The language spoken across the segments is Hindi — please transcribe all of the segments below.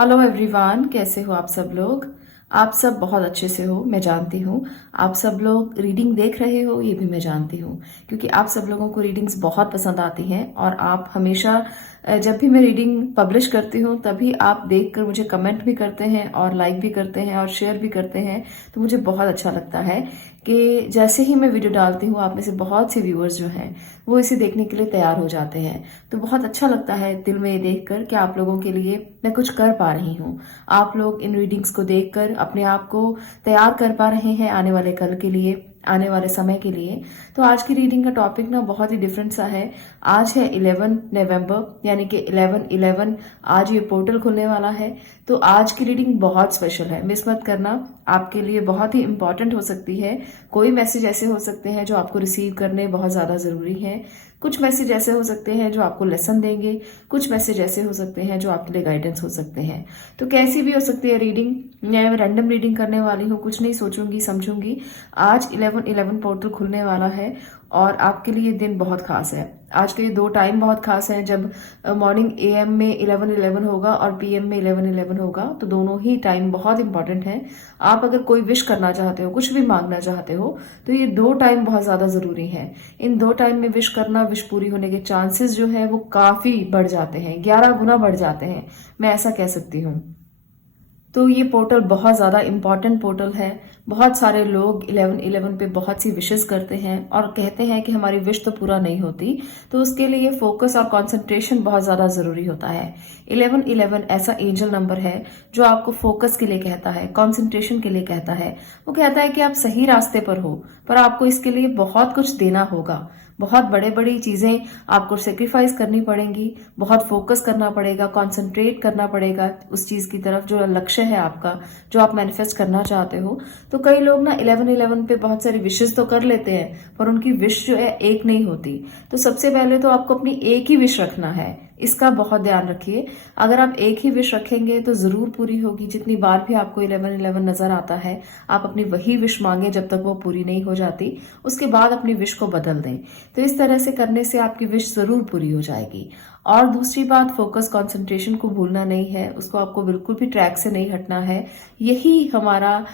हेलो एवरीवन, कैसे हो आप सब लोग। आप सब बहुत अच्छे से हो, मैं जानती हूँ। आप सब लोग रीडिंग देख रहे हो, ये भी मैं जानती हूँ, क्योंकि आप सब लोगों को रीडिंग्स बहुत पसंद आती हैं। और आप हमेशा जब भी मैं रीडिंग पब्लिश करती हूँ तभी आप देखकर मुझे कमेंट भी करते हैं और लाइक भी करते हैं और शेयर भी करते हैं। तो मुझे बहुत अच्छा लगता है कि जैसे ही मैं वीडियो डालती हूँ आप में से बहुत से व्यूअर्स जो हैं वो इसे देखने के लिए तैयार हो जाते हैं। तो बहुत अच्छा लगता है दिल में ये देखकर कि आप लोगों के लिए मैं कुछ कर पा रही हूँ। आप लोग इन रीडिंग्स को देखकर अपने आप को तैयार कर पा रहे हैं आने वाले कल के लिए, आने वाले समय के लिए। तो आज की रीडिंग का टॉपिक ना बहुत ही डिफरेंट सा है। आज है 11 नवंबर, यानी कि 11/11 आज ये पोर्टल खुलने वाला है। तो आज की रीडिंग बहुत स्पेशल है, मिस मत करना। आपके लिए बहुत ही इंपॉर्टेंट हो सकती है। कोई मैसेज ऐसे हो सकते हैं जो आपको रिसीव करने बहुत ज्यादा जरूरी है। कुछ मैसेज ऐसे हो सकते हैं जो आपको लेसन देंगे। कुछ मैसेज ऐसे हो सकते हैं जो आपके लिए गाइडेंस हो सकते हैं। तो कैसी भी हो सकती है रीडिंग, मैं रैंडम रीडिंग करने वाली हूँ, कुछ नहीं सोचूंगी समझूंगी। आज 11/11 पोर्टल खुलने वाला है और आपके लिए दिन बहुत खास है। आज के ये दो टाइम बहुत खास है। जब मॉर्निंग AM में 11/11 होगा और PM में 11/11 होगा, तो दोनों ही टाइम बहुत इंपॉर्टेंट है। आप अगर कोई विश करना चाहते हो, कुछ भी मांगना चाहते हो, तो ये दो टाइम बहुत ज्यादा जरूरी है। इन दो टाइम में विश करना, विश पूरी होने के चांसेस जो है वो काफी बढ़ जाते हैं, 11 गुना बढ़ जाते हैं, मैं ऐसा कह सकती हूँ। तो ये पोर्टल बहुत ज़्यादा इम्पॉर्टेंट पोर्टल है। बहुत सारे लोग 11/11 पे बहुत सी विशेस करते हैं और कहते हैं कि हमारी विश तो पूरा नहीं होती। तो उसके लिए फोकस और कंसंट्रेशन बहुत ज़्यादा ज़रूरी होता है। 11/11 ऐसा एंजल नंबर है जो आपको फोकस के लिए कहता है, कंसंट्रेशन के लिए कहता है। वो कहता है कि आप सही रास्ते पर हो, पर आपको इसके लिए बहुत कुछ देना होगा। बहुत बड़े बड़ी चीजें आपको सेक्रीफाइस करनी पड़ेंगी, बहुत फोकस करना पड़ेगा, कंसंट्रेट करना पड़ेगा उस चीज की तरफ जो लक्ष्य है आपका, जो आप मैनिफेस्ट करना चाहते हो। तो कई लोग ना 11/11 पे बहुत सारी विशेष तो कर लेते हैं, पर उनकी विश जो है एक नहीं होती। तो सबसे पहले तो आपको अपनी एक ही विश रखना है, इसका बहुत ध्यान रखिए। अगर आप एक ही विश रखेंगे तो जरूर पूरी होगी। जितनी बार भी आपको 11/11 नजर आता है, आप अपनी वही विश मांगे जब तक वो पूरी नहीं हो जाती। उसके बाद अपनी विश को बदल दें। तो इस तरह से करने से आपकी विश जरूर पूरी हो जाएगी। और दूसरी बात, फोकस कंसंट्रेशन को भूलना नहीं है, उसको आपको बिल्कुल भी ट्रैक से नहीं हटना है। यही हमारा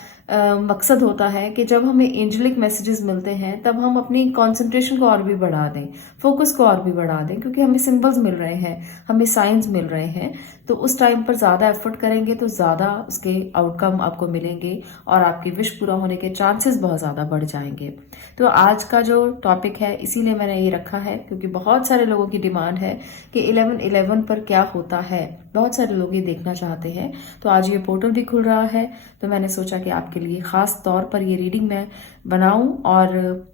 मकसद होता है कि जब हमें एंजलिक मैसेजेस मिलते हैं तब हम अपनी कंसंट्रेशन को और भी बढ़ा दें, फोकस को और भी बढ़ा दें, क्योंकि हमें सिंबल्स मिल रहे हैं, हमें साइंस मिल रहे हैं। तो उस टाइम पर ज्यादा एफर्ट करेंगे तो ज्यादा उसके आउटकम आपको मिलेंगे और आपकी विश पूरा होने के चांसेस बहुत ज्यादा बढ़ जाएंगे। तो आज का जो टॉपिक है इसीलिए मैंने ये रखा है, क्योंकि बहुत सारे लोगों की डिमांड है कि 11/11 पर क्या होता है, बहुत सारे लोग ये देखना चाहते हैं। तो आज ये पोर्टल भी खुल रहा है, तो मैंने सोचा कि आपके लिए खास तौर पर ये रीडिंग मैं बनाऊं और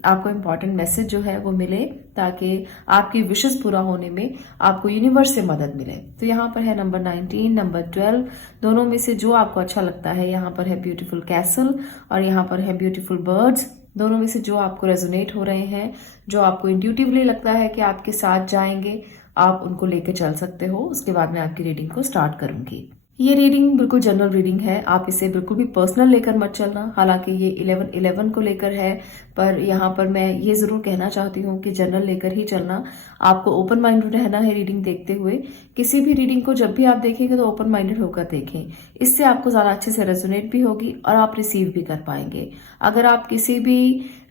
आपको इम्पोर्टेंट मैसेज जो है वो मिले, ताकि आपकी विशेष पूरा होने में आपको यूनिवर्स से मदद मिले। तो यहाँ पर है नंबर 19, नंबर 12, दोनों में से जो आपको अच्छा लगता है। यहाँ पर है ब्यूटीफुल कैसल और यहाँ पर है ब्यूटीफुल बर्ड्स। दोनों में से जो आपको रेजोनेट हो रहे हैं, जो आपको इंट्यूटिवली लगता है कि आपके साथ जाएंगे, आप उनको लेके चल सकते हो। उसके बाद मैं आपकी रीडिंग को स्टार्ट करूंगी। ये रीडिंग बिल्कुल जनरल रीडिंग है, आप इसे बिल्कुल भी पर्सनल लेकर मत चलना। हालांकि ये 11/11 को लेकर है, पर यहाँ पर मैं ये जरूर कहना चाहती हूँ कि जनरल लेकर ही चलना। आपको ओपन माइंडेड रहना है रीडिंग देखते हुए। किसी भी रीडिंग को जब भी आप देखेंगे तो ओपन माइंडेड होकर देखें, इससे आपको ज्यादा अच्छे से रेजोनेट भी होगी और आप रिसीव भी कर पाएंगे। अगर आप किसी भी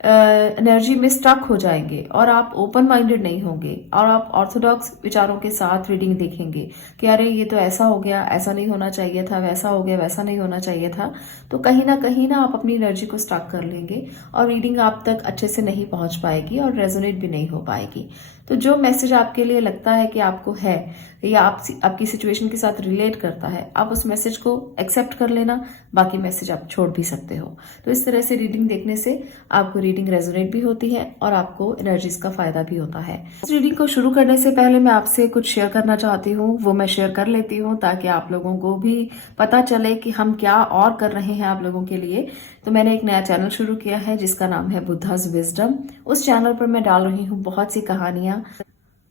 एनर्जी में स्टक हो जाएंगे और आप ओपन माइंडेड नहीं होंगे और आप ऑर्थोडॉक्स विचारों के साथ रीडिंग देखेंगे कि अरे ये तो ऐसा हो गया, ऐसा नहीं होना चाहिए था, वैसा हो गया, वैसा नहीं होना चाहिए था, तो कहीं ना आप अपनी एनर्जी को स्टक कर लेंगे और रीडिंग आप तक अच्छे से नहीं पहुंच पाएगी और रेजोनेट भी नहीं हो पाएगी। तो जो मैसेज आपके लिए लगता है कि आपको है या आपकी सिचुएशन के साथ रिलेट करता है, आप उस मैसेज को एक्सेप्ट कर लेना, बाकी मैसेज आप छोड़ भी सकते हो। तो इस तरह से रीडिंग देखने से आपको रीडिंग रेजोनेट भी होती है और आपको एनर्जीज का फायदा भी होता है। इस रीडिंग को शुरू करने से पहले मैं आपसे कुछ शेयर करना चाहती हूँ, वो मैं शेयर कर लेती हूँ ताकि आप लोगों को भी पता चले कि हम क्या और कर रहे हैं आप लोगों के लिए। तो मैंने एक नया चैनल शुरू किया है जिसका नाम है बुद्धाज विजडम। उस चैनल पर मैं डाल रही हूँ बहुत सी कहानियां।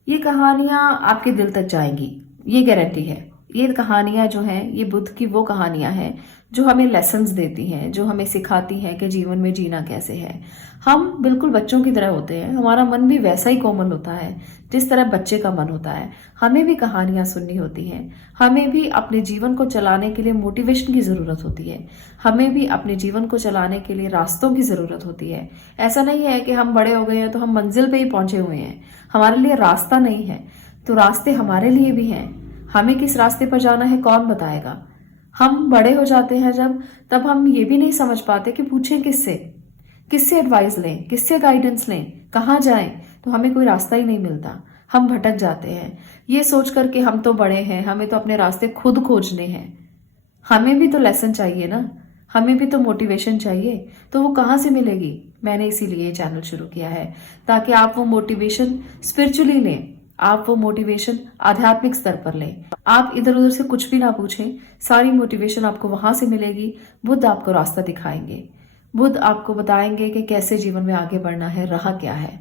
ये कहानियां आपके दिल तक जाएंगी, ये गारंटी है। ये कहानियां जो हैं ये बुद्ध की वो कहानियां हैं जो हमें लेसन्स देती हैं, जो हमें सिखाती हैं कि जीवन में जीना कैसे है। हम बिल्कुल बच्चों की तरह होते हैं, हमारा मन भी वैसा ही कोमल होता है जिस तरह बच्चे का मन होता है। हमें भी कहानियां सुननी होती हैं, हमें भी अपने जीवन को चलाने के लिए मोटिवेशन की जरूरत होती है, हमें भी अपने जीवन को चलाने के लिए रास्तों की जरूरत होती है। ऐसा नहीं है कि हम बड़े हो गए हैं तो हम मंजिल पे ही पहुंचे हुए हैं, हमारे लिए रास्ता नहीं है। तो रास्ते हमारे लिए भी हैं, हमें किस रास्ते पर जाना है कौन बताएगा। हम बड़े हो जाते हैं जब, तब हम ये भी नहीं समझ पाते कि पूछें किससे, किससे एडवाइस लें, किससे गाइडेंस लें, कहाँ जाएं। तो हमें कोई रास्ता ही नहीं मिलता, हम भटक जाते हैं ये सोच कर के हम तो बड़े हैं, हमें तो अपने रास्ते खुद खोजने हैं। हमें भी तो लेसन चाहिए ना, हमें भी तो मोटिवेशन चाहिए, तो वो कहाँ से मिलेगी। मैंने इसीलिए ये चैनल शुरू किया है ताकि आप वो मोटिवेशन स्पिरिचुअली लें, आप वो मोटिवेशन आध्यात्मिक स्तर पर लें। आप इधर उधर से कुछ भी ना पूछें, सारी मोटिवेशन आपको वहां से मिलेगी। बुद्ध आपको रास्ता दिखाएंगे, बुद्ध आपको बताएंगे कि कैसे जीवन में आगे बढ़ना है, राह क्या है।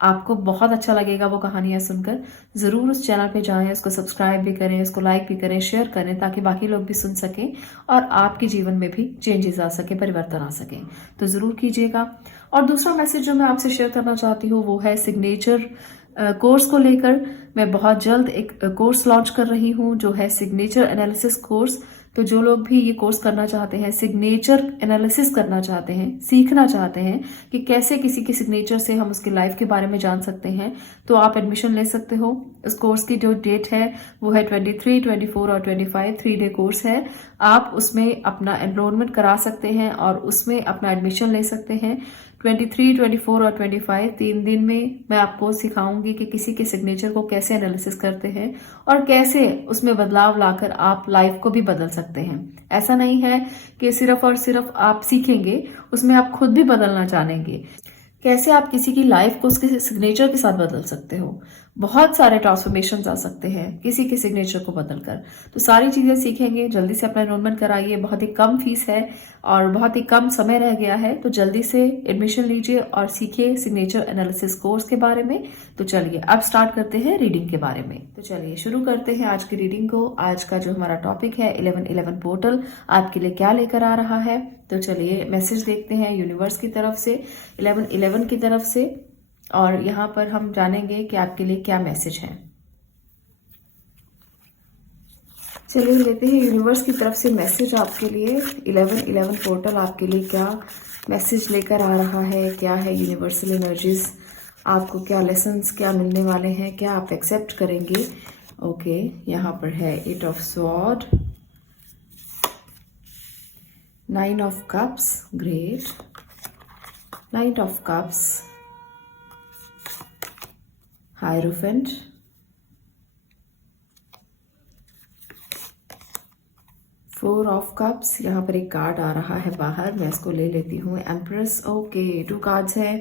आपको बहुत अच्छा लगेगा वो कहानियां सुनकर। जरूर उस चैनल पे जाएं, उसको सब्सक्राइब भी करें, उसको लाइक भी करें, शेयर करें, ताकि बाकी लोग भी सुन सकें और आपके जीवन में भी चेंजेस आ सके, परिवर्तन आ सके। तो जरूर कीजिएगा। और दूसरा मैसेज जो मैं आपसे शेयर करना चाहती हूँ वो है सिग्नेचर कोर्स को लेकर। मैं बहुत जल्द एक कोर्स लॉन्च कर रही हूँ जो है सिग्नेचर एनालिसिस कोर्स। तो जो लोग भी ये कोर्स करना चाहते हैं, सिग्नेचर एनालिसिस करना चाहते हैं, सीखना चाहते हैं कि कैसे किसी के सिग्नेचर से हम उसकी लाइफ के बारे में जान सकते हैं, तो आप एडमिशन ले सकते हो। इस कोर्स की जो डेट है वो है 23, 24 और 25, 3 डे कोर्स है। आप उसमें अपना एनरोलमेंट करा सकते हैं और उसमें अपना एडमिशन ले सकते हैं। 23, 24 और 25 3 दिन में मैं आपको सिखाऊंगी कि किसी के सिग्नेचर को कैसे एनालिसिस करते हैं और कैसे उसमें बदलाव लाकर आप लाइफ को भी बदल सकते हैं। ऐसा नहीं है कि सिर्फ और सिर्फ आप सीखेंगे, उसमें आप खुद भी बदलना जानेंगे। कैसे आप किसी की लाइफ को उसके सिग्नेचर के साथ बदल सकते हो। बहुत सारे ट्रांसफॉर्मेशन आ सकते हैं किसी के सिग्नेचर को बदलकर। तो सारी चीजें सीखेंगे। जल्दी से अपना एनरोलमेंट कराइए, बहुत ही कम फीस है और बहुत ही कम समय रह गया है। तो जल्दी से एडमिशन लीजिए और सीखिए सिग्नेचर एनालिसिस कोर्स के बारे में। तो चलिए अब स्टार्ट करते हैं रीडिंग के बारे में। तो चलिए शुरू करते हैं आज की रीडिंग को। आज का जो हमारा टॉपिक है 1111 पोर्टल आपके लिए क्या लेकर आ रहा है। तो चलिए मैसेज देखते हैं यूनिवर्स की तरफ से, 1111 की तरफ से, और यहाँ पर हम जानेंगे कि आपके लिए क्या मैसेज है। चलिए लेते हैं यूनिवर्स की तरफ से मैसेज आपके लिए। 1111 पोर्टल आपके लिए क्या मैसेज लेकर आ रहा है, क्या है यूनिवर्सल एनर्जीज, आपको क्या लेसन्स क्या मिलने वाले हैं, क्या आप एक्सेप्ट करेंगे। ओके, यहाँ पर है 8 of sword, 9 of cups, great, 9 of cups, hierophant, 4 of cups. यहाँ पर एक कार्ड आ रहा है बाहर, मैं इसको ले लेती हूँ। एम्प्रेस, ओके, 2 कार्ड्स है,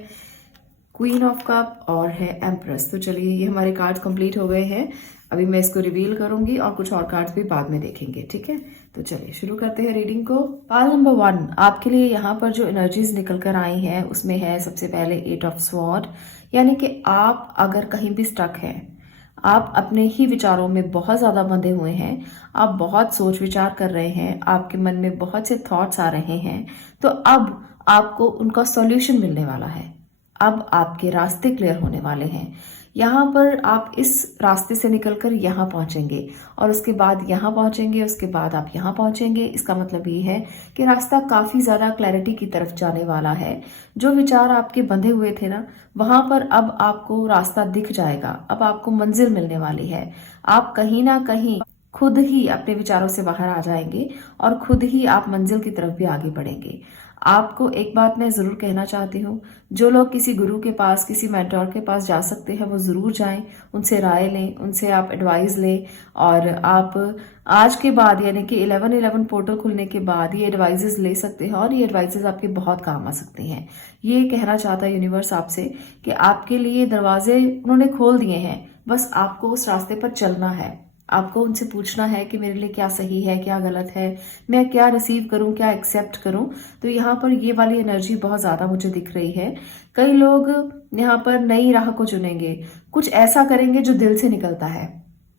क्वीन ऑफ कप और है एम्प्रेस। तो चलिए ये हमारे कार्ड्स कंप्लीट हो गए हैं। अभी मैं इसको रिवील करूंगी और कुछ और कार्ड्स भी बाद में देखेंगे, ठीक है। तो चलिए शुरू करते हैं रीडिंग को। पाल नंबर 1 आपके लिए यहाँ पर जो एनर्जीज निकल कर आई हैं उसमें है सबसे पहले 8 ऑफ स्वॉर्ड, यानी कि आप अगर कहीं भी स्टक हैं, आप अपने ही विचारों में बहुत ज्यादा बंधे हुए हैं, आप बहुत सोच विचार कर रहे हैं, आपके मन में बहुत से थॉट्स आ रहे हैं, तो अब आपको उनका सॉल्यूशन मिलने वाला है। अब आपके रास्ते क्लियर होने वाले हैं। यहाँ पर आप इस रास्ते से निकलकर यहाँ पहुंचेंगे और उसके बाद यहाँ पहुंचेंगे, उसके बाद आप यहाँ पहुंचेंगे। इसका मतलब ये है कि रास्ता काफी ज्यादा क्लैरिटी की तरफ जाने वाला है। जो विचार आपके बंधे हुए थे ना, वहां पर अब आपको रास्ता दिख जाएगा, अब आपको मंजिल मिलने वाली है। आप कहीं ना कहीं खुद ही अपने विचारों से बाहर आ जाएंगे और खुद ही आप मंजिल की तरफ भी आगे बढ़ेंगे। आपको एक बात मैं जरूर कहना चाहती हूँ, जो लोग किसी गुरु के पास, किसी मेंटोर के पास जा सकते हैं वो जरूर जाएं, उनसे राय लें, उनसे आप एडवाइस लें। और आप आज के बाद यानी कि 1111 पोर्टल खुलने के बाद ये एडवाइजेस ले सकते हैं और ये एडवाइजेस आपके बहुत काम आ सकते हैं। ये कहना चाहता है यूनिवर्स आपसे कि आपके लिए दरवाजे उन्होंने खोल दिए हैं, बस आपको उस रास्ते पर चलना है। आपको उनसे पूछना है कि मेरे लिए क्या सही है, क्या गलत है, मैं क्या रिसीव करूं, क्या एक्सेप्ट करूं। तो यहाँ पर ये वाली एनर्जी बहुत ज्यादा मुझे दिख रही है। कई लोग यहाँ पर नई राह को चुनेंगे, कुछ ऐसा करेंगे जो दिल से निकलता है,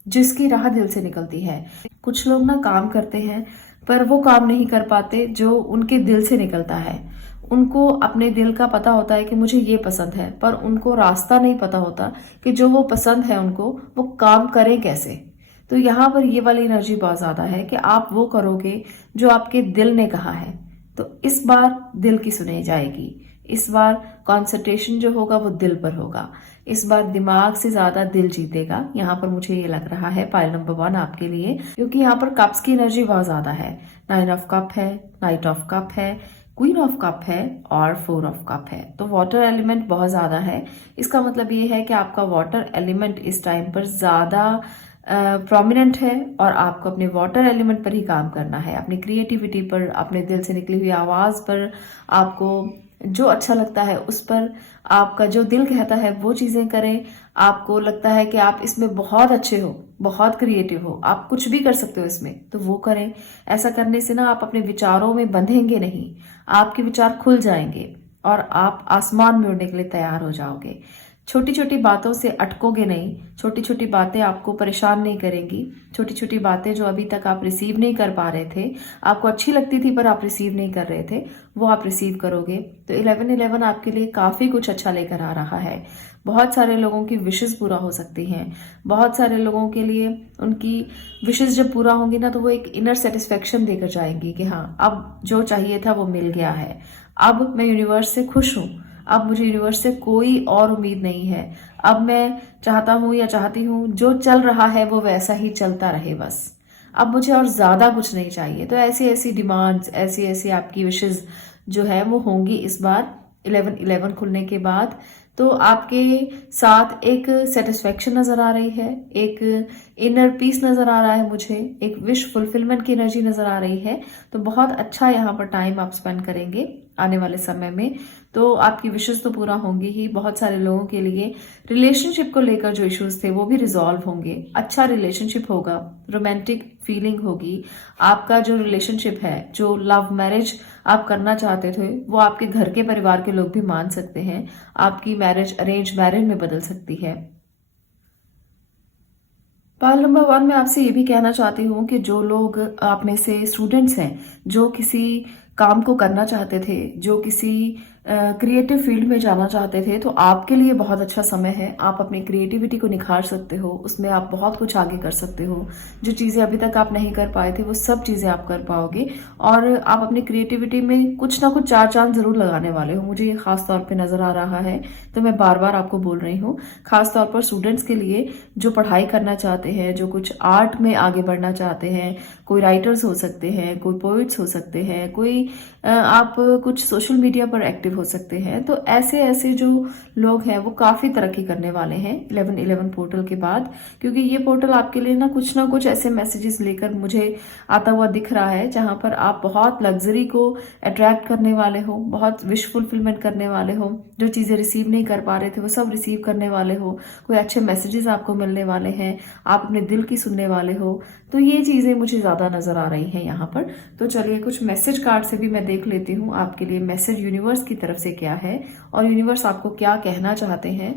जिसकी राह दिल से निकलती है। कुछ लोग ना काम करते हैं पर वो काम नहीं कर पाते जो उनके दिल से निकलता है। उनको अपने दिल का पता होता है कि मुझे ये पसंद है, पर उनको रास्ता नहीं पता होता कि जो वो पसंद है उनको वो काम करें कैसे। तो यहाँ पर ये वाली एनर्जी बहुत ज्यादा है कि आप वो करोगे जो आपके दिल ने कहा है। तो इस बार दिल की सुनी जाएगी। इस बार कंसंट्रेशन जो होगा वो दिल पर होगा। इस बार दिमाग से ज्यादा दिल जीतेगा। यहाँ पर मुझे ये लग रहा है पाइल नंबर 1 आपके लिए, क्योंकि यहाँ पर कप्स की एनर्जी बहुत ज्यादा है। 9 ऑफ कप है, नाइट ऑफ कप है, क्वीन ऑफ कप है और 4 ऑफ कप है। तो वाटर एलिमेंट बहुत ज्यादा है। इसका मतलब ये है कि आपका वाटर एलिमेंट इस टाइम पर ज्यादा प्रोमिनेंट है और आपको अपने वाटर एलिमेंट पर ही काम करना है, अपनी क्रिएटिविटी पर, अपने दिल से निकली हुई आवाज पर, आपको जो अच्छा लगता है उस पर, आपका जो दिल कहता है वो चीजें करें। आपको लगता है कि आप इसमें बहुत अच्छे हो, बहुत क्रिएटिव हो, आप कुछ भी कर सकते हो इसमें, तो वो करें। ऐसा करने से ना आप अपने विचारों में बंधेंगे नहीं, आपके विचार खुल जाएंगे और आप आसमान में उड़ने के लिए तैयार हो जाओगे। छोटी छोटी बातों से अटकोगे नहीं। छोटी छोटी बातें आपको परेशान नहीं करेंगी। छोटी छोटी बातें जो अभी तक आप रिसीव नहीं कर पा रहे थे, आपको अच्छी लगती थी पर आप रिसीव नहीं कर रहे थे, वो आप रिसीव करोगे। तो 11-11 आपके लिए काफी कुछ अच्छा लेकर आ रहा है। बहुत सारे लोगों की विशेस पूरा हो सकती हैं। बहुत सारे लोगों के लिए उनकी विशेस जब पूरा होंगी ना, तो वो एक इनर सेटिस्फेक्शन देकर जाएंगी कि हाँ, अब जो चाहिए था वो मिल गया है। अब मैं यूनिवर्स से खुश हूं। अब मुझे यूनिवर्स से कोई और उम्मीद नहीं है। अब मैं चाहता हूं या चाहती हूं जो चल रहा है वो वैसा ही चलता रहे बस। अब मुझे और ज्यादा कुछ नहीं चाहिए। तो ऐसी ऐसी डिमांड्स, ऐसी ऐसी आपकी विशेस जो है वो होंगी इस बार 11-11 खुलने के बाद। तो आपके साथ एक सेटिस्फेक्शन नजर आ रही है, एक इनर पीस नजर आ रहा है मुझे, एक विश फुलफिलमेंट की एनर्जी नजर आ रही है। तो बहुत अच्छा यहाँ पर टाइम आप स्पेंड करेंगे आने वाले समय में। तो आपकी विशेस तो पूरा होंगी ही। बहुत सारे लोगों के लिए रिलेशनशिप को लेकर जो इश्यूज थे वो भी रिजॉल्व होंगे। अच्छा रिलेशनशिप होगा, रोमांटिक फीलिंग होगी। आपका जो रिलेशनशिप है, जो लव मैरिज आप करना चाहते थे, वो आपके घर के परिवार के लोग भी मान सकते हैं। आपकी मैरिज अरेंज मैरिज में बदल सकती है। पाल नंबर 1 में आपसे ये भी कहना चाहती हूँ कि जो लोग आप में से स्टूडेंट्स हैं, जो किसी काम को करना चाहते थे, जो किसी क्रिएटिव फील्ड में जाना चाहते थे, तो आपके लिए बहुत अच्छा समय है। आप अपनी क्रिएटिविटी को निखार सकते हो, उसमें आप बहुत कुछ आगे कर सकते हो। जो चीज़ें अभी तक आप नहीं कर पाए थे वो सब चीज़ें आप कर पाओगे और आप अपनी क्रिएटिविटी में कुछ ना कुछ चार चांद जरूर लगाने वाले हो। मुझे ये खास तौर पे नजर आ रहा है, तो मैं बार बार आपको बोल रही हूँ। खास तौर पर स्टूडेंट्स के लिए जो पढ़ाई करना चाहते हैं, जो कुछ आर्ट में आगे बढ़ना चाहते हैं, कोई राइटर्स हो सकते हैं, कोई पोइट्स हो सकते हैं, कोई आप कुछ सोशल मीडिया पर एक्टिव हो सकते हैं। तो ऐसे ऐसे जो लोग हैं वो काफी तरक्की करने वाले हैं 11-11 पोर्टल के बाद, क्योंकि ये पोर्टल आपके लिए ना कुछ ऐसे मैसेजेस लेकर मुझे आता हुआ दिख रहा है जहां पर आप बहुत लग्जरी को अट्रैक्ट करने वाले हो, बहुत विश फुलफिलमेंट करने वाले हो। जो चीजें रिसीव नहीं कर पा रहे थे वो सब रिसीव करने वाले हो। कोई अच्छे मैसेजेस आपको मिलने वाले हैं, आप अपने दिल की सुनने वाले हो। तो ये चीजें मुझे ज्यादा नजर आ रही हैं यहाँ पर। तो चलिए कुछ मैसेज कार्ड से भी मैं देख लेती हूँ आपके लिए मैसेज यूनिवर्स की तरफ से क्या है और यूनिवर्स आपको क्या कहना चाहते हैं।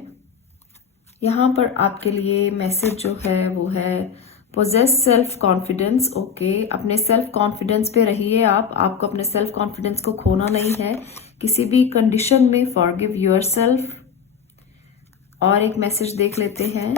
यहाँ पर आपके लिए मैसेज जो है वो है पोजेस सेल्फ कॉन्फिडेंस। ओके, अपने सेल्फ कॉन्फिडेंस पे रहिए। आपको अपने सेल्फ कॉन्फिडेंस को खोना नहीं है किसी भी कंडीशन में। Forgive yourself. और एक मैसेज देख लेते हैं,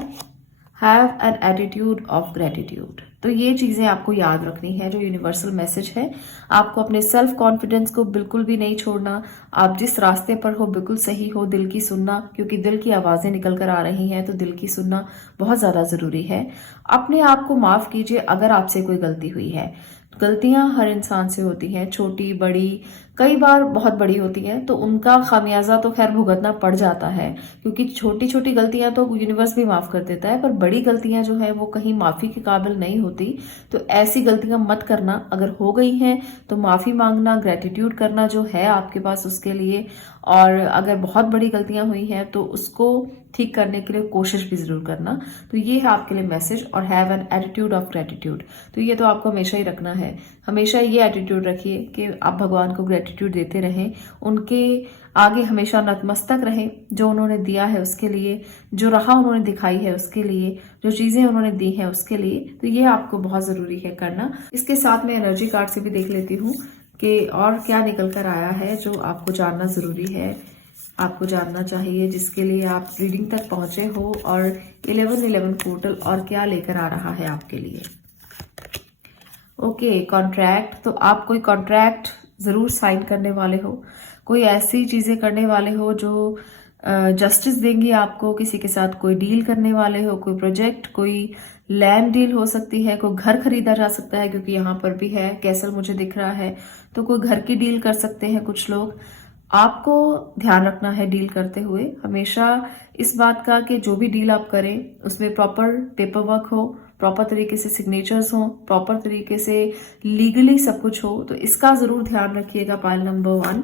have an attitude of gratitude. तो ये चीजें आपको याद रखनी है, जो यूनिवर्सल मैसेज है। आपको अपने सेल्फ कॉन्फिडेंस को बिल्कुल भी नहीं छोड़ना। आप जिस रास्ते पर हो बिल्कुल सही हो। दिल की सुनना, क्योंकि दिल की आवाजें निकल कर आ रही हैं, तो दिल की सुनना बहुत ज्यादा जरूरी है। अपने आप को माफ कीजिए अगर आपसे कोई गलती हुई है। गलतियां हर इंसान से होती हैं, छोटी बड़ी, कई बार बहुत बड़ी होती हैं, तो उनका खामियाजा तो खैर भुगतना पड़ जाता है, क्योंकि छोटी छोटी गलतियां तो यूनिवर्स भी माफ कर देता है, पर बड़ी गलतियां जो है वो कहीं माफी के काबिल नहीं होती। तो ऐसी गलतियां मत करना। अगर हो गई हैं तो माफी मांगना, ग्रेटिट्यूड करना जो है आपके पास उसके लिए, और अगर बहुत बड़ी गलतियां हुई हैं तो उसको ठीक करने के लिए कोशिश भी जरूर करना। तो ये है आपके लिए मैसेज। और have an attitude of gratitude, तो ये तो आपको हमेशा ही रखना है। हमेशा ये एटीट्यूड रखिए कि आप भगवान को ग्रेटिट्यूड देते रहें, उनके आगे हमेशा नतमस्तक रहें, जो उन्होंने दिया है उसके लिए, जो राह उन्होंने दिखाई है उसके लिए, जो चीजें उन्होंने दी हैं उसके लिए। तो ये आपको बहुत जरूरी है करना। इसके साथ मैं एनर्जी कार्ड से भी देख लेती हूँ कि और क्या निकल कर आया है जो आपको जानना जरूरी है, आपको जानना चाहिए, जिसके लिए आप रीडिंग तक पहुंचे हो। और 1111 पोर्टल और क्या लेकर आ रहा है आपके लिए। Okay, contract. तो आप कोई कॉन्ट्रैक्ट जरूर साइन करने वाले हो, कोई ऐसी चीजें करने वाले हो जो जस्टिस देंगी आपको। किसी के साथ कोई डील करने वाले हो, कोई प्रोजेक्ट, कोई लैंड डील हो सकती है, कोई घर खरीदा जा सकता है, क्योंकि यहाँ पर भी है कैसल मुझे दिख रहा है। तो कोई घर की डील कर सकते हैं कुछ लोग। आपको ध्यान रखना है डील करते हुए हमेशा इस बात का कि जो भी डील आप करें उसमें प्रॉपर पेपर वर्क हो, प्रॉपर तरीके से सिग्नेचर्स हो, प्रॉपर तरीके से लीगली सब कुछ हो। तो इसका जरूर ध्यान रखिएगा, पाइल नंबर 1।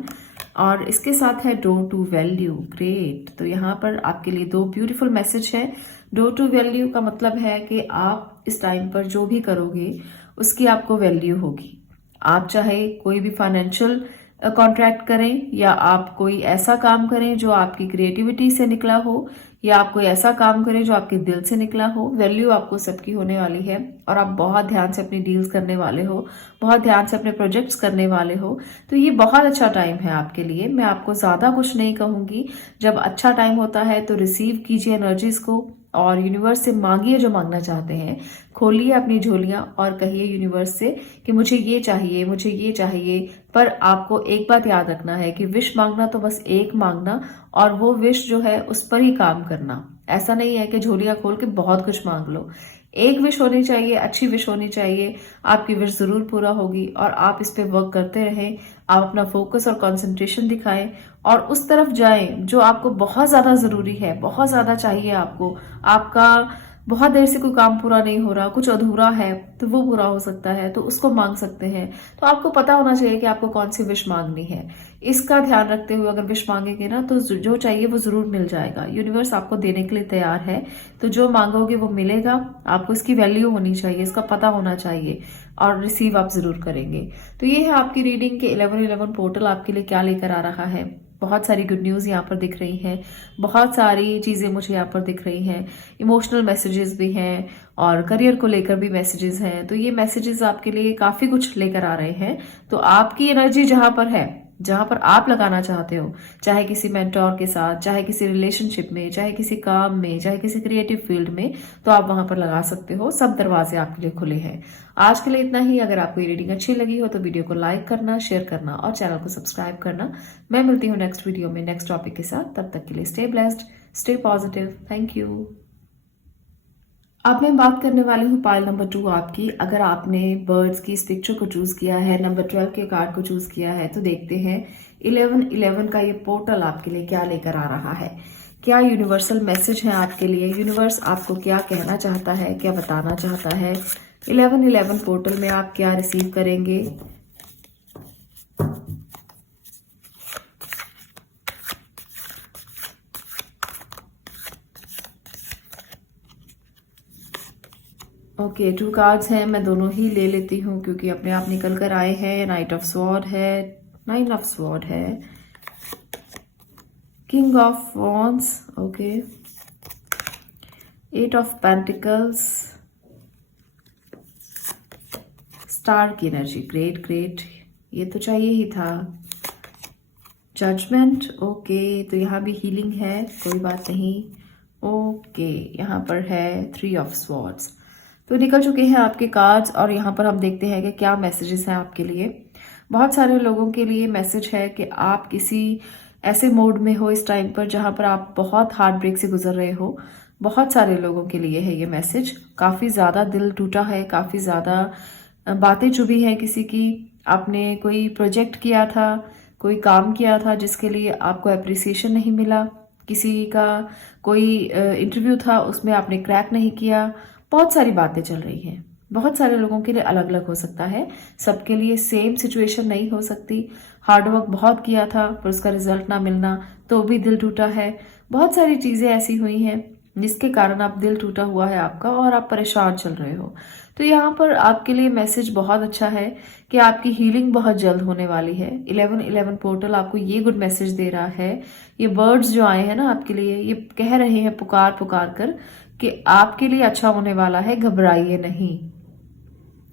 और इसके साथ है डोर टू वैल्यू। ग्रेट। तो यहाँ पर आपके लिए 2 ब्यूटीफुल मैसेज है। डोर टू वैल्यू का मतलब है कि आप इस टाइम पर जो भी करोगे उसकी आपको वैल्यू होगी। आप चाहे कोई भी फाइनेंशियल कॉन्ट्रैक्ट करें, या आप कोई ऐसा काम करें जो आपकी क्रिएटिविटी से निकला हो, या आप कोई ऐसा काम करें जो आपके दिल से निकला हो, वैल्यू आपको सबकी होने वाली है। और आप बहुत ध्यान से अपनी डील्स करने वाले हो, बहुत ध्यान से अपने प्रोजेक्ट्स करने वाले हो। तो ये बहुत अच्छा टाइम है आपके लिए। मैं आपको ज्यादा कुछ नहीं कहूंगी। जब अच्छा टाइम होता है तो रिसीव कीजिए एनर्जीज को और यूनिवर्स से मांगिए जो मांगना चाहते हैं। खोलिए अपनी झोलियां और कहिए यूनिवर्स से कि मुझे ये चाहिए, मुझे ये चाहिए। पर आपको एक बात याद रखना है कि विश मांगना तो बस एक मांगना, और वो विश जो है उस पर ही काम करना। ऐसा नहीं है कि झोलियां खोल के बहुत कुछ मांग लो। एक विश होनी चाहिए, अच्छी विश होनी चाहिए। आपकी विश जरूर पूरा होगी और आप इस पे वर्क करते रहें। आप अपना फोकस और कंसंट्रेशन दिखाएं और उस तरफ जाएं जो आपको बहुत ज्यादा जरूरी है, बहुत ज्यादा चाहिए आपको। आपका बहुत देर से कोई काम पूरा नहीं हो रहा, कुछ अधूरा है, तो वो पूरा हो सकता है, तो उसको मांग सकते हैं। तो आपको पता होना चाहिए कि आपको कौन सी विश मांगनी है। इसका ध्यान रखते हुए अगर विश मांगेंगे ना तो जो चाहिए वो जरूर मिल जाएगा। यूनिवर्स आपको देने के लिए तैयार है। तो जो मांगोगे वो मिलेगा। आपको इसकी वैल्यू होनी चाहिए, इसका पता होना चाहिए, और रिसीव आप जरूर करेंगे। तो ये है आपकी रीडिंग के 1111 पोर्टल आपके लिए क्या लेकर आ रहा है। बहुत सारी गुड न्यूज यहाँ पर दिख रही हैं, बहुत सारी चीजें मुझे यहाँ पर दिख रही हैं। इमोशनल मैसेजेस भी हैं और करियर को लेकर भी मैसेजेस हैं। तो ये मैसेजेस आपके लिए काफी कुछ लेकर आ रहे हैं। तो आपकी एनर्जी जहां पर है, जहां पर आप लगाना चाहते हो, चाहे किसी मेंटोर के साथ, चाहे किसी रिलेशनशिप में, चाहे किसी काम में, चाहे किसी क्रिएटिव फील्ड में, तो आप वहां पर लगा सकते हो। सब दरवाजे आपके लिए खुले हैं। आज के लिए इतना ही। अगर आपको ये रीडिंग अच्छी लगी हो तो वीडियो को लाइक करना, शेयर करना और चैनल को सब्सक्राइब करना। मैं मिलती हूँ नेक्स्ट वीडियो में नेक्स्ट टॉपिक के साथ। तब तक के लिए stay blessed, stay positive. Thank you. अब मैं बात करने वाली हूँ पाइल नंबर 2 आपकी। अगर आपने बर्ड्स की इस पिक्चर को चूज किया है, नंबर 12 के कार्ड को चूज किया है, तो देखते हैं 1111 का ये पोर्टल आपके लिए क्या लेकर आ रहा है। क्या यूनिवर्सल मैसेज है आपके लिए। यूनिवर्स आपको क्या कहना चाहता है, क्या बताना चाहता है। 1111 पोर्टल में आप क्या रिसीव करेंगे। ओके, 2 कार्ड्स हैं, मैं दोनों ही ले लेती हूँ क्योंकि अपने आप निकल कर आए हैं। नाइट ऑफ स्वॉर्ड है, 9 ऑफ स्वॉर्ड है, king of wands, okay, 8 of pentacles, star की एनर्जी। ग्रेट ग्रेट, ये तो चाहिए ही था। जजमेंट, ओके, तो यहाँ भी हीलिंग है, कोई बात नहीं। ओके, यहाँ पर है 3 ऑफ स्वॉर्ड्स। तो निकल चुके हैं आपके कार्ड्स और यहाँ पर हम देखते हैं कि क्या मैसेजेस हैं आपके लिए। बहुत सारे लोगों के लिए मैसेज है कि आप किसी ऐसे मोड में हो इस टाइम पर जहां पर आप बहुत हार्ट ब्रेक से गुजर रहे हो। बहुत सारे लोगों के लिए है ये मैसेज। काफी ज्यादा दिल टूटा है, काफी ज्यादा बातें चुभी हैं किसी की। आपने कोई प्रोजेक्ट किया था, कोई काम किया था जिसके लिए आपको अप्रिसिएशन नहीं मिला। किसी का कोई इंटरव्यू था, उसमें आपने क्रैक नहीं किया। बहुत सारी बातें चल रही हैं। बहुत सारे लोगों के लिए अलग अलग हो सकता है, सबके लिए सेम सिचुएशन नहीं हो सकती। हार्डवर्क बहुत किया था पर उसका रिजल्ट ना मिलना तो भी दिल टूटा है। बहुत सारी चीजें ऐसी हुई हैं जिसके कारण आप दिल टूटा हुआ है आपका और आप परेशान चल रहे हो। तो यहाँ पर आपके लिए मैसेज बहुत अच्छा है कि आपकी हीलिंग बहुत जल्द होने वाली है। 1111 पोर्टल आपको ये गुड मैसेज दे रहा है। ये बर्ड्स जो आए हैं ना आपके लिए, ये कह रहे हैं पुकार पुकार कर कि आपके लिए अच्छा होने वाला है, घबराइए नहीं।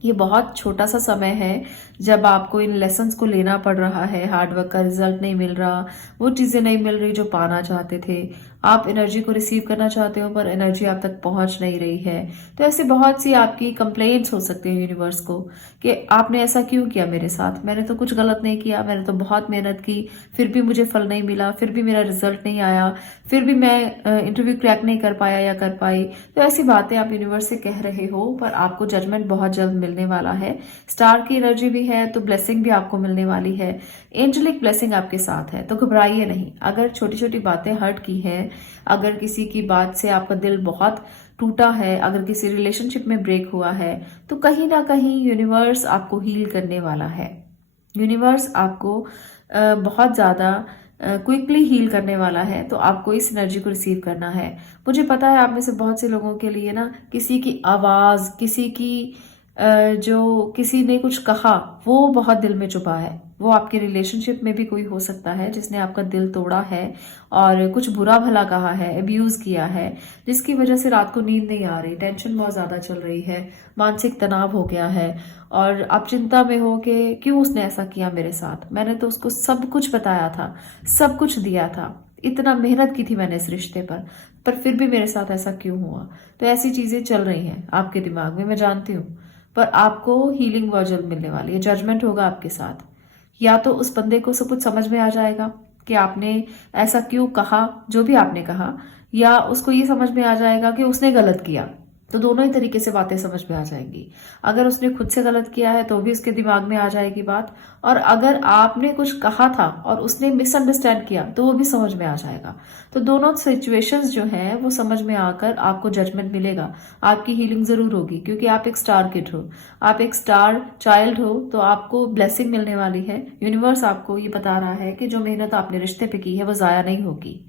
ये बहुत छोटा सा समय है जब आपको इन लेसन्स को लेना पड़ रहा है। हार्डवर्क का रिजल्ट नहीं मिल रहा, वो चीजें नहीं मिल रही जो पाना चाहते थे। आप एनर्जी को रिसीव करना चाहते हो पर एनर्जी आप तक पहुंच नहीं रही है। तो ऐसे बहुत सी आपकी कंप्लेंट्स हो सकती है यूनिवर्स को कि आपने ऐसा क्यों किया मेरे साथ, मैंने तो कुछ गलत नहीं किया, मैंने तो बहुत मेहनत की, फिर भी मुझे फल नहीं मिला, फिर भी मेरा रिजल्ट नहीं आया, फिर भी मैं इंटरव्यू क्रैक नहीं कर पाया या कर पाई। तो ऐसी बातें आप यूनिवर्स से कह रहे हो पर आपको जजमेंट बहुत जल्द मिलने वाला है। स्टार की एनर्जी भी है तो ब्लेसिंग भी आपको मिलने वाली है। एंजेलिक ब्लेसिंग आपके साथ है तो घबराइए नहीं। अगर छोटी छोटी बातें हर्ट की हैं, अगर किसी की बात से आपका दिल बहुत टूटा है, अगर किसी रिलेशनशिप में ब्रेक हुआ है, तो कहीं ना कहीं यूनिवर्स आपको हील करने वाला है। यूनिवर्स आपको बहुत ज्यादा क्विकली हील करने वाला है। तो आपको इस एनर्जी को रिसीव करना है। मुझे पता है आप में से बहुत से लोगों के लिए ना किसी की आवाज, किसी की जो किसी ने कुछ कहा वो बहुत दिल में चुभा है। वो आपके रिलेशनशिप में भी कोई हो सकता है जिसने आपका दिल तोड़ा है और कुछ बुरा भला कहा है, अब्यूज किया है, जिसकी वजह से रात को नींद नहीं आ रही, टेंशन बहुत ज्यादा चल रही है, मानसिक तनाव हो गया है और आप चिंता में हो कि क्यों उसने ऐसा किया मेरे साथ, मैंने तो उसको सब कुछ बताया था, सब कुछ दिया था, इतना मेहनत की थी मैंने इस रिश्ते पर फिर भी मेरे साथ ऐसा क्यों हुआ। तो ऐसी चीजें चल रही हैं आपके दिमाग में, मैं जानती हूँ। पर आपको हीलिंग बहुत जल्द मिलने वाली है। जजमेंट होगा आपके साथ। या तो उस बंदे को सब कुछ समझ में आ जाएगा कि आपने ऐसा क्यों कहा, जो भी आपने कहा, या उसको ये समझ में आ जाएगा कि उसने गलत किया। तो दोनों ही तरीके से बातें समझ में आ जाएंगी। अगर उसने खुद से गलत किया है तो भी उसके दिमाग में आ जाएगी बात, और अगर आपने कुछ कहा था और उसने मिसअंडरस्टैंड किया तो वो भी समझ में आ जाएगा। तो दोनों सिचुएशंस जो हैं वो समझ में आकर आपको जजमेंट मिलेगा। आपकी हीलिंग जरूर होगी क्योंकि आप एक स्टार किड हो, आप एक स्टार चाइल्ड हो, तो आपको ब्लेसिंग मिलने वाली है। यूनिवर्स आपको ये बता रहा है कि जो मेहनत आपने रिश्ते पे की है वो जाया नहीं होगी,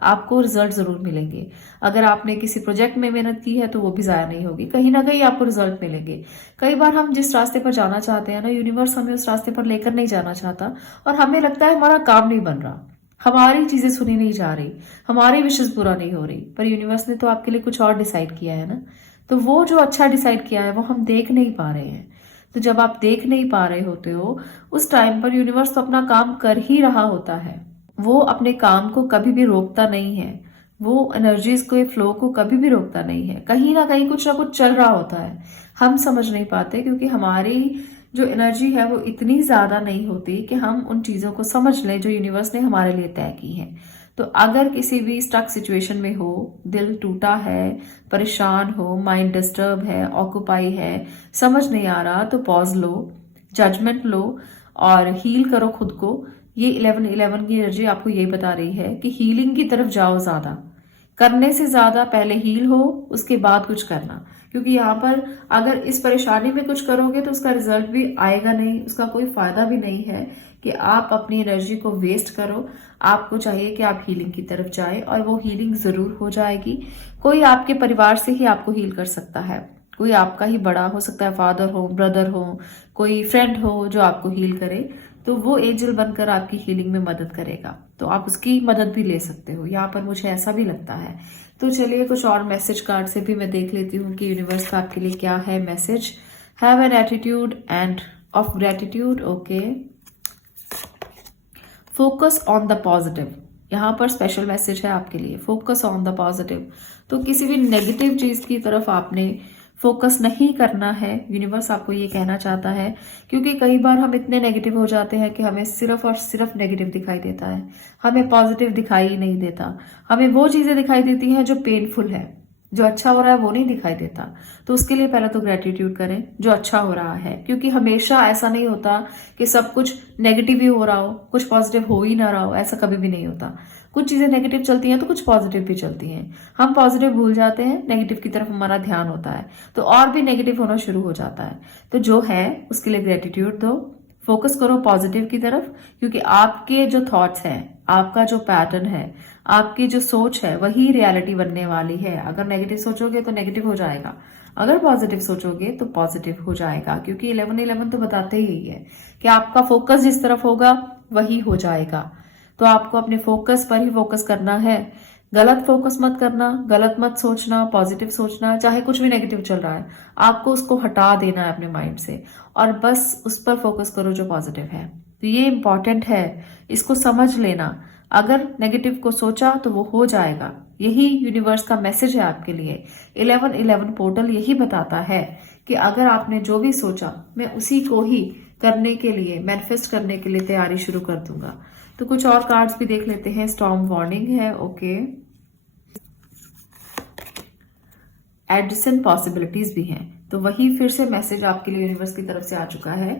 आपको रिजल्ट जरूर मिलेंगे। अगर आपने किसी प्रोजेक्ट में मेहनत की है तो वो भी जाया नहीं होगी, कहीं ना कहीं आपको रिजल्ट मिलेंगे। कई बार हम जिस रास्ते पर जाना चाहते हैं ना, यूनिवर्स हमें उस रास्ते पर लेकर नहीं जाना चाहता और हमें लगता है हमारा काम नहीं बन रहा, हमारी चीजें सुनी नहीं जा रही, हमारी विशेष पूरा नहीं हो रही। पर यूनिवर्स ने तो आपके लिए कुछ और डिसाइड किया है ना, तो वो जो अच्छा डिसाइड किया है वो हम देख नहीं पा रहे हैं। तो जब आप देख नहीं पा रहे होते हो उस टाइम पर यूनिवर्स तो अपना काम कर ही रहा होता है। वो अपने काम को कभी भी रोकता नहीं है, वो एनर्जीज को, फ्लो को कभी भी रोकता नहीं है। कहीं ना कहीं कुछ ना कुछ चल रहा होता है, हम समझ नहीं पाते क्योंकि हमारी जो एनर्जी है वो इतनी ज्यादा नहीं होती कि हम उन चीजों को समझ लें जो यूनिवर्स ने हमारे लिए तय की है। तो अगर किसी भी स्टक सिचुएशन में हो, दिल टूटा है, परेशान हो, माइंड डिस्टर्ब है, ऑक्यूपाई है, समझ नहीं आ रहा, तो पॉज लो, जजमेंट लो और हील करो खुद को। ये 1111 की एनर्जी आपको यही बता रही है कि हीलिंग की तरफ जाओ, ज्यादा करने से ज्यादा पहले हील हो, उसके बाद कुछ करना। क्योंकि यहाँ पर अगर इस परेशानी में कुछ करोगे तो उसका रिजल्ट भी आएगा नहीं, उसका कोई फायदा भी नहीं है कि आप अपनी एनर्जी को वेस्ट करो। आपको चाहिए कि आप हीलिंग की तरफ जाए और वो हीलिंग जरूर हो जाएगी। कोई आपके परिवार से ही आपको हील कर सकता है, कोई आपका ही बड़ा हो सकता है, फादर हो, ब्रदर हो, कोई फ्रेंड हो जो आपको हील करे, तो वो एंजल बनकर आपकी हीलिंग में मदद करेगा। तो आप उसकी मदद भी ले सकते हो, यहाँ पर मुझे ऐसा भी लगता है। तो चलिए कुछ और मैसेज कार्ड से भी मैं देख लेती हूँ कि यूनिवर्स का आपके लिए क्या है message. Have an attitude end of gratitude, okay. Focus on the positive, यहाँ पर स्पेशल मैसेज है आपके लिए, फोकस ऑन द पॉजिटिव। तो किसी भी नेगेटिव चीज की तरफ आपने फोकस नहीं करना है, यूनिवर्स आपको ये कहना चाहता है। क्योंकि कई बार हम इतने नेगेटिव हो जाते हैं कि हमें सिर्फ और सिर्फ नेगेटिव दिखाई देता है, हमें पॉजिटिव दिखाई ही नहीं देता। हमें वो चीजें दिखाई देती हैं जो पेनफुल है, जो अच्छा हो रहा है वो नहीं दिखाई देता। तो उसके लिए पहले तो ग्रेटिट्यूड करें जो अच्छा हो रहा है, क्योंकि हमेशा ऐसा नहीं होता कि सब कुछ नेगेटिव ही हो रहा हो, कुछ पॉजिटिव हो ही ना रहा हो, ऐसा कभी भी नहीं होता। कुछ चीजें नेगेटिव चलती हैं तो कुछ पॉजिटिव भी चलती हैं। हम पॉजिटिव भूल जाते हैं, नेगेटिव की तरफ हमारा ध्यान होता है तो और भी नेगेटिव होना शुरू हो जाता है। तो जो है उसके लिए ग्रेटिट्यूड दो, फोकस करो पॉजिटिव की तरफ, क्योंकि आपके जो थॉट्स हैं, आपका जो पैटर्न है, आपकी जो सोच है वही रियलिटी बनने वाली है। अगर नेगेटिव सोचोगे तो नेगेटिव हो जाएगा, अगर पॉजिटिव सोचोगे तो पॉजिटिव हो जाएगा, क्योंकि 11-11 तो बताते ही है कि आपका फोकस जिस तरफ होगा वही हो जाएगा। तो आपको अपने फोकस पर ही फोकस करना है, गलत फोकस मत करना, गलत मत सोचना, पॉजिटिव सोचना। चाहे कुछ भी नेगेटिव चल रहा है, आपको उसको हटा देना है अपने माइंड से और बस उस पर फोकस करो जो पॉजिटिव है। तो ये इंपॉर्टेंट है, इसको समझ लेना। अगर नेगेटिव को सोचा तो वो हो जाएगा। यही यूनिवर्स का मैसेज है आपके लिए। 11-11 पोर्टल यही बताता है कि अगर आपने जो भी सोचा, मैं उसी को ही करने के लिए, मैनिफेस्ट करने के लिए तैयारी शुरू कर दूंगा। तो कुछ और कार्ड्स भी देख लेते हैं। स्टॉर्म वार्निंग है, ओके। एडिशन पॉसिबिलिटीज भी हैं, तो वही फिर से मैसेज आपके लिए यूनिवर्स की तरफ से आ चुका है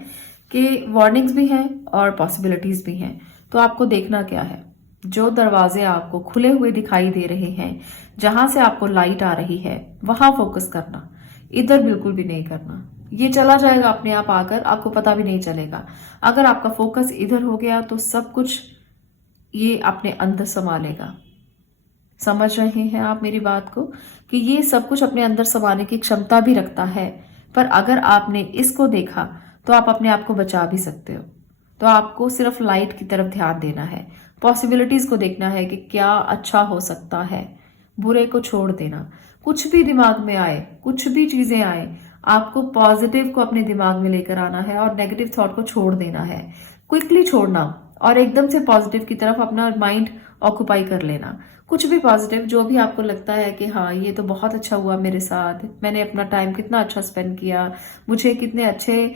कि वार्निंग्स भी हैं और पॉसिबिलिटीज भी हैं। तो आपको देखना क्या है, जो दरवाजे आपको खुले हुए दिखाई दे रहे हैं, जहां से आपको लाइट आ रही है, वहां फोकस करना, इधर बिल्कुल भी नहीं करना। ये चला जाएगा अपने आप आकर, आपको पता भी नहीं चलेगा। अगर आपका फोकस इधर हो गया तो सब कुछ ये अपने अंदर समा लेगा। समझ रहे हैं आप मेरी बात को, कि ये सब कुछ अपने अंदर समाने की क्षमता भी रखता है। पर अगर आपने इसको देखा तो आप अपने आप को बचा भी सकते हो। तो आपको सिर्फ लाइट की तरफ ध्यान देना है, पॉसिबिलिटीज को देखना है कि क्या अच्छा हो सकता है, बुरे को छोड़ देना। कुछ भी दिमाग में आए, कुछ भी चीजें आए, आपको पॉजिटिव को अपने दिमाग में लेकर आना है और नेगेटिव थॉट को छोड़ देना है। क्विकली छोड़ना और एकदम से पॉजिटिव की तरफ अपना माइंड ऑक्युपाई कर लेना। कुछ भी पॉजिटिव, जो भी आपको लगता है कि हाँ ये तो बहुत अच्छा हुआ मेरे साथ, मैंने अपना टाइम कितना अच्छा स्पेंड किया, मुझे कितने अच्छे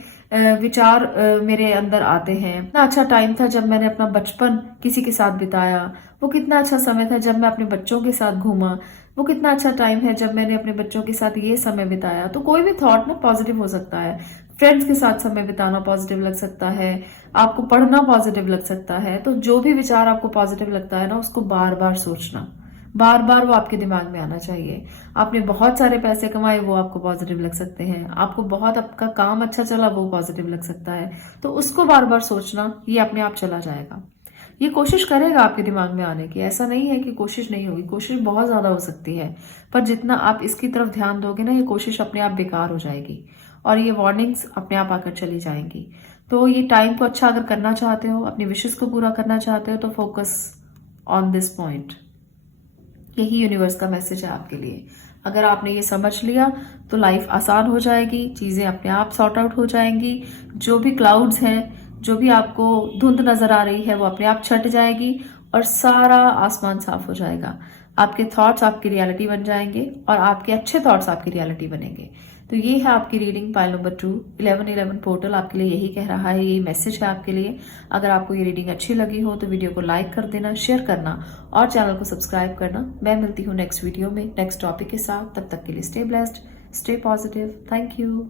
विचार मेरे अंदर आते हैं, कितना अच्छा टाइम था जब मैंने अपना बचपन किसी के साथ बिताया, वो कितना अच्छा समय था जब मैं अपने बच्चों के साथ घूमा, वो कितना अच्छा टाइम है जब मैंने अपने बच्चों के साथ ये समय बिताया। तो कोई भी थॉट ना पॉजिटिव हो सकता है। फ्रेंड्स के साथ समय बिताना पॉजिटिव लग सकता है, आपको पढ़ना पॉजिटिव लग सकता है। तो जो भी विचार आपको पॉजिटिव लगता है ना, उसको बार बार सोचना, बार बार वो आपके दिमाग में आना चाहिए। आपने बहुत सारे पैसे कमाए, वो आपको पॉजिटिव लग सकते हैं। आपको बहुत आपका काम अच्छा चला, वो पॉजिटिव लग सकता है। तो उसको बार बार सोचना, ये अपने आप चला जाएगा। ये कोशिश करेगा आपके दिमाग में आने की, ऐसा नहीं है कि कोशिश नहीं होगी, कोशिश बहुत ज्यादा हो सकती है। पर जितना आप इसकी तरफ ध्यान दोगे ना, ये कोशिश अपने आप बेकार हो जाएगी और ये वार्निंग्स अपने आप आकर चली जाएंगी। तो ये टाइम को अच्छा अगर करना चाहते हो, अपनी विशेष को पूरा करना चाहते हो, तो फोकस ऑन दिस पॉइंट। यही यूनिवर्स का मैसेज है आपके लिए। अगर आपने ये समझ लिया तो लाइफ आसान हो जाएगी, चीजें अपने आप सॉर्ट आउट हो जाएंगी। जो भी क्लाउड्स हैं, जो भी आपको धुंध नजर आ रही है, वो अपने आप छट जाएगी और सारा आसमान साफ हो जाएगा। आपके थॉट्स आपकी रियलिटी बन जाएंगे और आपके अच्छे थॉट्स आपकी रियलिटी बनेंगे। तो ये है आपकी रीडिंग पाइल नंबर 2। 11-11 पोर्टल आपके लिए यही कह रहा है, यही मैसेज है आपके लिए। अगर आपको ये रीडिंग अच्छी लगी हो तो वीडियो को लाइक कर देना, शेयर करना और चैनल को सब्सक्राइब करना। मैं मिलती हूँ नेक्स्ट वीडियो में नेक्स्ट टॉपिक के साथ। तब तक के लिए stay blessed, stay positive. Thank you.